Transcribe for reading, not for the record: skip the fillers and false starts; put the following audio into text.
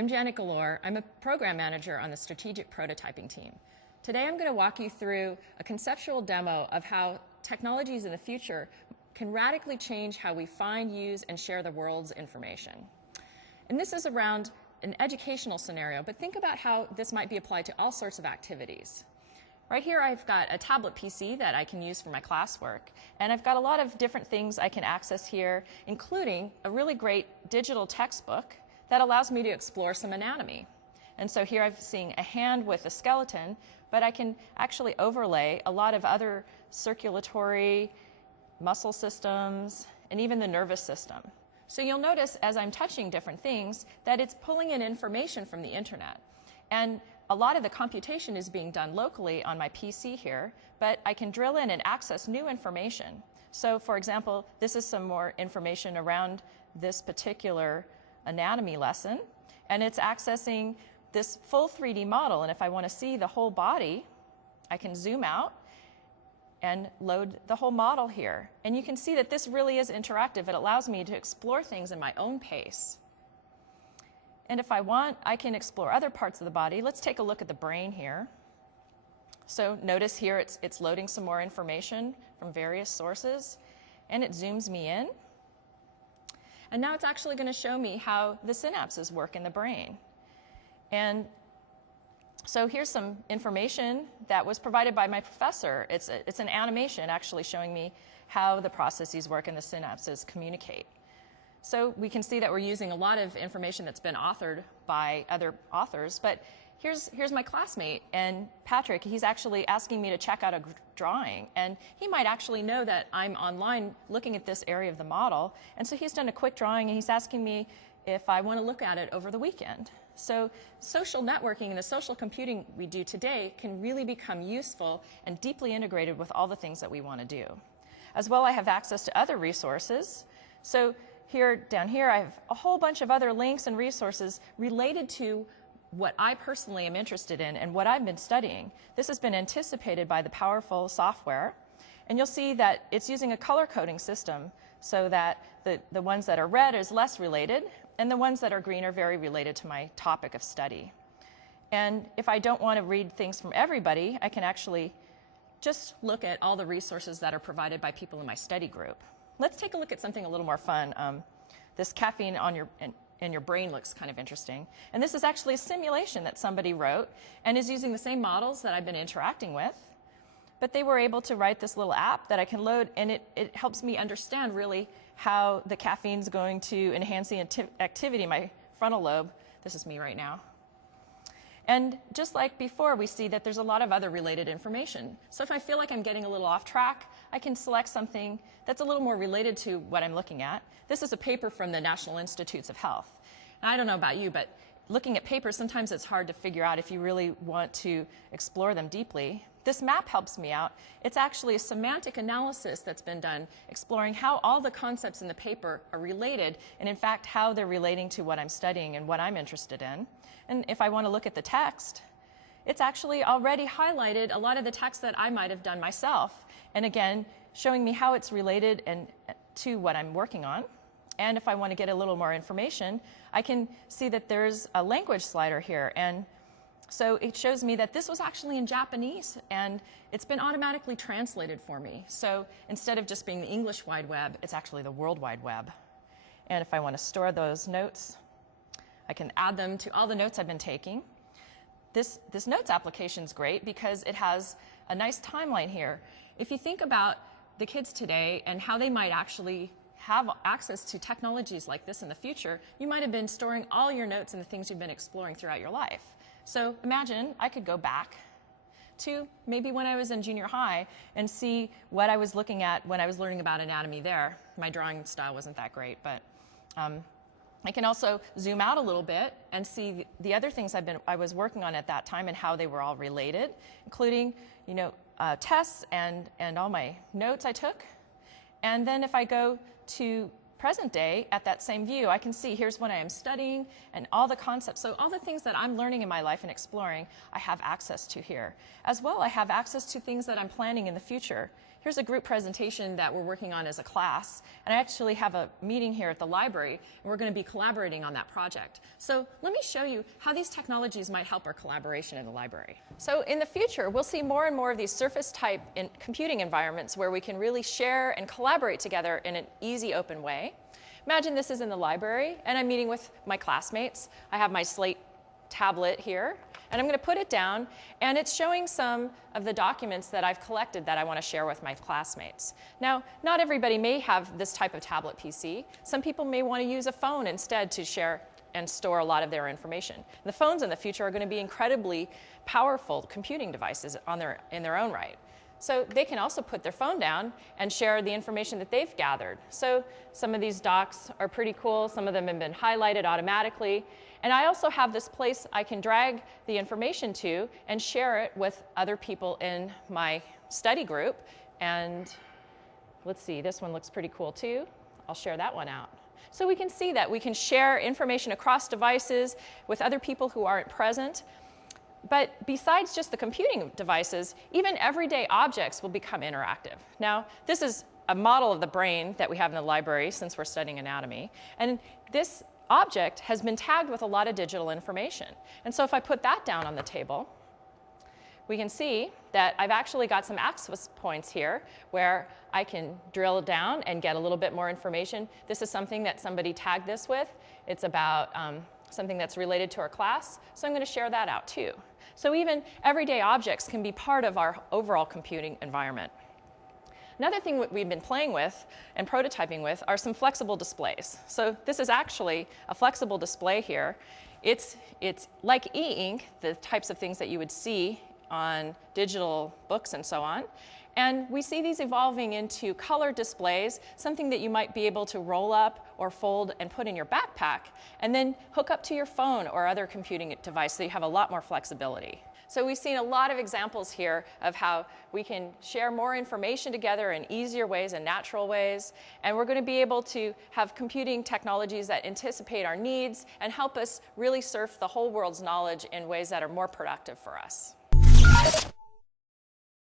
I'm Janet Galore. I'm a program manager on the strategic prototyping team. Today I'm going to walk you through a conceptual demo of how technologies in the future can radically change how we find, use, and share the world's information. And this is around an educational scenario, but think about how this might be applied to all sorts of activities. Right here I've got a tablet PC that I can use for my classwork, and I've got a lot of different things I can access here, including a really great digital textbook that allows me to explore some anatomy. And so here I'm seeing a hand with a skeleton, but I can actually overlay a lot of other circulatory, muscle systems, and even the nervous system. So you'll notice as I'm touching different things that it's pulling in information from the internet. And a lot of the computation is being done locally on my PC here, but I can drill in and access new information. So for example, this is some more information around this particular anatomy lesson, and it's accessing this full 3D model. And if I want to see the whole body, I can zoom out and load the whole model here. And you can see that this really is interactive. It allows me to explore things in my own pace. And if I want, I can explore other parts of the body. Let's take a look at the brain here. So notice here it's loading some more information from various sources, and it zooms me in. And now it's actually going to show me how the synapses work in the brain. And so here's some information that was provided by my professor. It's an animation actually showing me how the processes work and the synapses communicate. So we can see that we're using a lot of information that's been authored by other authors, but here's my classmate, and Patrick, he's actually asking me to check out a drawing, and he might actually know that I'm online looking at this area of the model, and so he's done a quick drawing, and he's asking me if I want to look at it over the weekend. So social networking and the social computing we do today can really become useful and deeply integrated with all the things that we want to do. As well, I have access to other resources. So down here, I have a whole bunch of other links and resources related to what I personally am interested in and what I've been studying. This has been anticipated by the powerful software, and you'll see that it's using a color coding system so that the ones that are red is less related, and the ones that are green are very related to my topic of study. And if I don't want to read things from everybody, I can actually just look at all the resources that are provided by people in my study group. Let's take a look at something a little more fun. This caffeine in your brain looks kind of interesting. And this is actually a simulation that somebody wrote and is using the same models that I've been interacting with. But they were able to write this little app that I can load, and it helps me understand really how the caffeine's going to enhance the activity in my frontal lobe. This is me right now. And just like before, we see that there's a lot of other related information. So if I feel like I'm getting a little off track, I can select something that's a little more related to what I'm looking at. This is a paper from the National Institutes of Health. And I don't know about you, but looking at papers, sometimes it's hard to figure out if you really want to explore them deeply. This map helps me out. It's actually a semantic analysis that's been done, exploring how all the concepts in the paper are related, and in fact, how they're relating to what I'm studying and what I'm interested in. And if I want to look at the text, it's actually already highlighted a lot of the text that I might have done myself. And again, showing me how it's related to what I'm working on. And if I want to get a little more information, I can see that there's a language slider here. And so it shows me that this was actually in Japanese, and it's been automatically translated for me. So instead of just being the English Wide Web, it's actually the World Wide Web. And if I want to store those notes, I can add them to all the notes I've been taking. This notes application is great because it has a nice timeline here. If you think about the kids today and how they might actually have access to technologies like this in the future, you might have been storing all your notes and the things you've been exploring throughout your life. So imagine I could go back to maybe when I was in junior high and see what I was looking at when I was learning about anatomy there. My drawing style wasn't that great, but I can also zoom out a little bit and see the other things I was working on at that time and how they were all related, including tests and all my notes I took. And then if I go to present day at that same view, I can see here's what I am studying and all the concepts. So all the things that I'm learning in my life and exploring, I have access to here. As well, I have access to things that I'm planning in the future. Here's a group presentation that we're working on as a class, and I actually have a meeting here at the library, and we're going to be collaborating on that project. So let me show you how these technologies might help our collaboration in the library. So in the future, we'll see more and more of these surface-type computing environments where we can really share and collaborate together in an easy, open way. Imagine this is in the library, and I'm meeting with my classmates. I have my Slate tablet here, and I'm going to put it down, and it's showing some of the documents that I've collected that I want to share with my classmates. Now, not everybody may have this type of tablet PC. Some people may want to use a phone instead to share and store a lot of their information. The phones in the future are going to be incredibly powerful computing devices in their own right. So they can also put their phone down and share the information that they've gathered. So some of these docs are pretty cool. Some of them have been highlighted automatically. And I also have this place I can drag the information to and share it with other people in my study group. And let's see, this one looks pretty cool too. I'll share that one out. So we can see that we can share information across devices with other people who aren't present. But besides just the computing devices, even everyday objects will become interactive. Now, this is a model of the brain that we have in the library since we're studying anatomy. And this object has been tagged with a lot of digital information. And so if I put that down on the table, we can see that I've actually got some access points here where I can drill down and get a little bit more information. This is something that somebody tagged this with. It's about something that's related to our class. So I'm going to share that out too. So even everyday objects can be part of our overall computing environment. Another thing we've been playing with and prototyping with are some flexible displays. So this is actually a flexible display here. It's like e-ink, the types of things that you would see on digital books and so on. And we see these evolving into color displays, something that you might be able to roll up or fold and put in your backpack, and then hook up to your phone or other computing device so you have a lot more flexibility. So we've seen a lot of examples here of how we can share more information together in easier ways and natural ways, and we're going to be able to have computing technologies that anticipate our needs and help us really surf the whole world's knowledge in ways that are more productive for us.